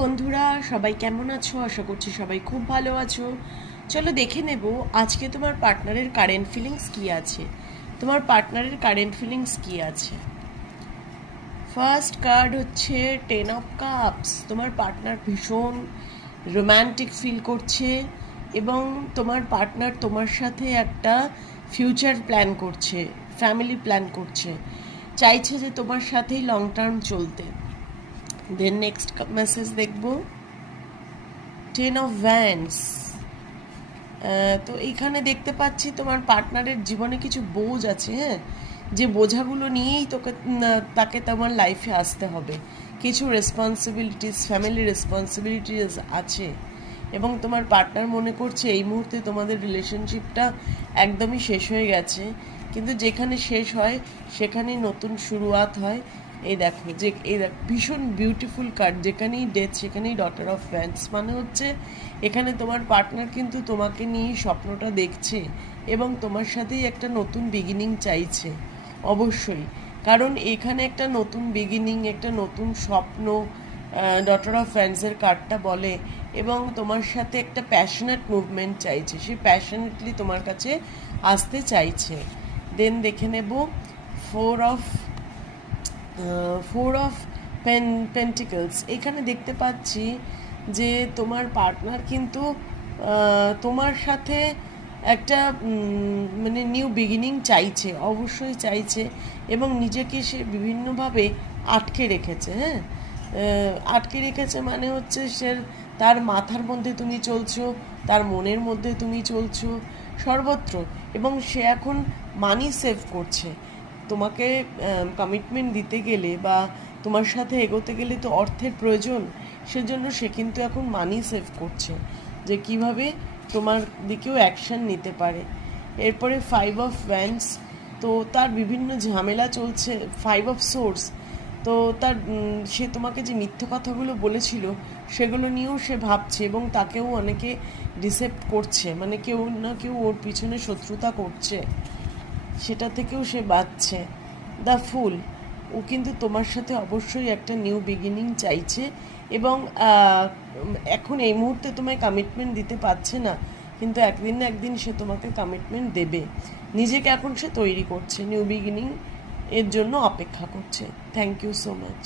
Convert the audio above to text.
বন্ধুরা, সবাই কেমন আছো? আশা করছি সবাই খুব ভালো আছো। চলো দেখে নেব আজকে তোমার পার্টনারের কারেন্ট ফিলিংস কি আছে। তোমার পার্টনারের কারেন্ট ফিলিংস কি আছে? ফার্স্ট কার্ড হচ্ছে 10 অফ কাপস। তোমার পার্টনার ভীষণ রোম্যান্টিক ফিল করছে এবং তোমার পার্টনার তোমার সাথে একটা ফিউচার প্ল্যান করছে, ফ্যামিলি প্ল্যান করছে, চাইছে যে তোমার সাথেই লং টার্ম চলতে। দেন নেক্সট মেসেজ দেখব 10 অফ ভ্যান্স। তো এইখানে দেখতে পাচ্ছি তোমার পার্টনারের জীবনে কিছু বোঝ আছে, হ্যাঁ, যে বোঝাগুলো নিয়েই তাকে তোমার লাইফে আসতে হবে। কিছু রেসপন্সিবিলিটিস, ফ্যামিলি রেসপন্সিবিলিটিস আছে এবং তোমার পার্টনার মনে করছে এই মুহূর্তে তোমাদের রিলেশনশিপটা একদমই শেষ হয়ে গেছে, কিন্তু যেখানে শেষ হয় সেখানেই নতুন শুরুয়াত হয়। এই দেখো, যে এই ভীষণ বিউটিফুল কার্ড, যেখানেই ডেথ সেখানেই ডটার অফ ভ্যান্স, মানে হচ্ছে এখানে তোমার পার্টনার কিন্তু তোমাকে নিয়েই স্বপ্নটা দেখছে এবং তোমার সাথেই একটা নতুন বিগিনিং চাইছে অবশ্যই। কারণ এখানে একটা নতুন বিগিনিং, একটা নতুন স্বপ্ন ডটার অফ ফ্যান্সের কার্ডটা বলে এবং তোমার সাথে একটা প্যাশনেট মুভমেন্ট চাইছে, সে প্যাশনেটলি তোমার কাছে আসতে চাইছে। দেন দেখে নেব ফোর অফ পেন্টিকলস। এখানে দেখতে পাচ্ছি যে তোমার পার্টনার কিন্তু তোমার সাথে একটা মানে নিউ বিগিনিং চাইছে, অবশ্যই চাইছে, এবং নিজেকে সে বিভিন্নভাবে আটকে রেখেছে। হ্যাঁ, আটকে রেখেছে মানে হচ্ছে সে তার মাথার মধ্যে তুমি চলছো, তার মনের মধ্যে তুমি চলছো, সর্বত্র। এবং সে এখন মানি সেভ করছে। তোমাকে কমিটমেন্ট দিতে গেলে বা তোমার সাথে এগোতে গেলে তো অর্থের প্রয়োজন, সেজন্য সে কিন্তু এখন মানি সেভ করছে যে কিভাবে তোমার দিকেও অ্যাকশন নিতে পারে। এরপরে 5 অফ ভ্যান্স। তো তার বিভিন্ন ঝামেলা চলছে। 5 অফ সোর্স। তো তার সে তোমাকে যে মিথ্যে কথাগুলো বলেছিল সেগুলো নিয়েও সে ভাবছে এবং তাকেও অনেকে ডিসেপ্ট করছে, মানে কেউ না কেউ ওর পিছনে শত্রুতা করছে, সেটা থেকেও সে বাঁচছে। দ্য ফুল। ও কিন্তু তোমার সাথে অবশ্যই একটা নিউ বিগিনিং চাইছে এবং এখন এই মুহূর্তে তোমায় কমিটমেন্ট দিতে পারছে না, কিন্তু একদিন না একদিন সে তোমাকে কমিটমেন্ট দেবে। নিজেকে এখন সে তৈরি করছে, নিউ বিগিনিং এর জন্য অপেক্ষা করছে। Thank you so much.